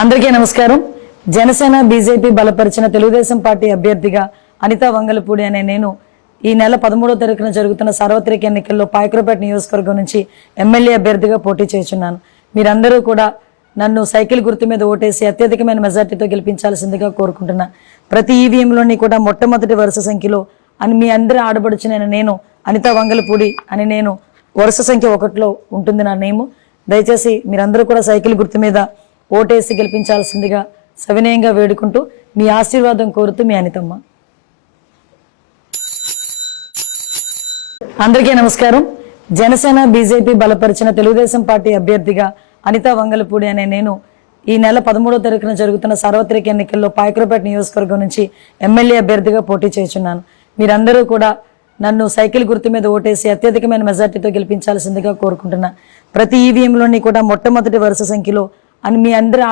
అందరికీ నమస్కారం. జనసేన బీజేపీ బలపరిచిన తెలుగుదేశం పార్టీ అభ్యర్థిగా అనితా వంగలపూడి అనే నేను ఈ నెల 13వ తారీఖున జరుగుతున్న సార్వత్రిక ఎన్నికల్లో పాయకరావుపేట నియోజకవర్గం నుంచి ఎమ్మెల్యే అభ్యర్థిగా పోటీ చేస్తున్నాను. మీరందరూ కూడా నన్ను సైకిల్ గుర్తు మీద ఓటేసి అత్యధికమైన మెజార్టీతో గెలిపించాల్సిందిగా కోరుకుంటున్నా. ప్రతి ఈవీఎంలోని కూడా మొట్టమొదటి వరుస సంఖ్యలో అని మీ అందరి ఆడబడుచిన నేను అనితా వంగలపూడి అని నేను వరుస సంఖ్య 1లో ఉంటుంది నా నేము. దయచేసి మీరందరూ కూడా సైకిల్ గుర్తు మీద ఓటేసి గెలిపించాల్సిందిగా సవినయంగా వేడుకుంటూ మీ ఆశీర్వాదం కోరుతూ మీ అనితమ్మ. అందరికీ నమస్కారం. జనసేన బీజేపీ బలపరిచిన తెలుగుదేశం పార్టీ అభ్యర్థిగా అనితా వంగలపూడి అనే నేను ఈ నెల 13వ తారీఖున జరుగుతున్న సార్వత్రిక ఎన్నికల్లో పాయకరావుపేట నియోజకవర్గం నుంచి ఎమ్మెల్యే అభ్యర్థిగా పోటీ చేస్తున్నాను. మీరందరూ కూడా నన్ను సైకిల్ గుర్తు మీద ఓటేసి అత్యధికమైన మెజార్టీతో గెలిపించాల్సిందిగా కోరుకుంటున్నా. ప్రతి ఈవీఎంలోని కూడా మొట్టమొదటి వరుస సంఖ్యలో అని మీ అందరి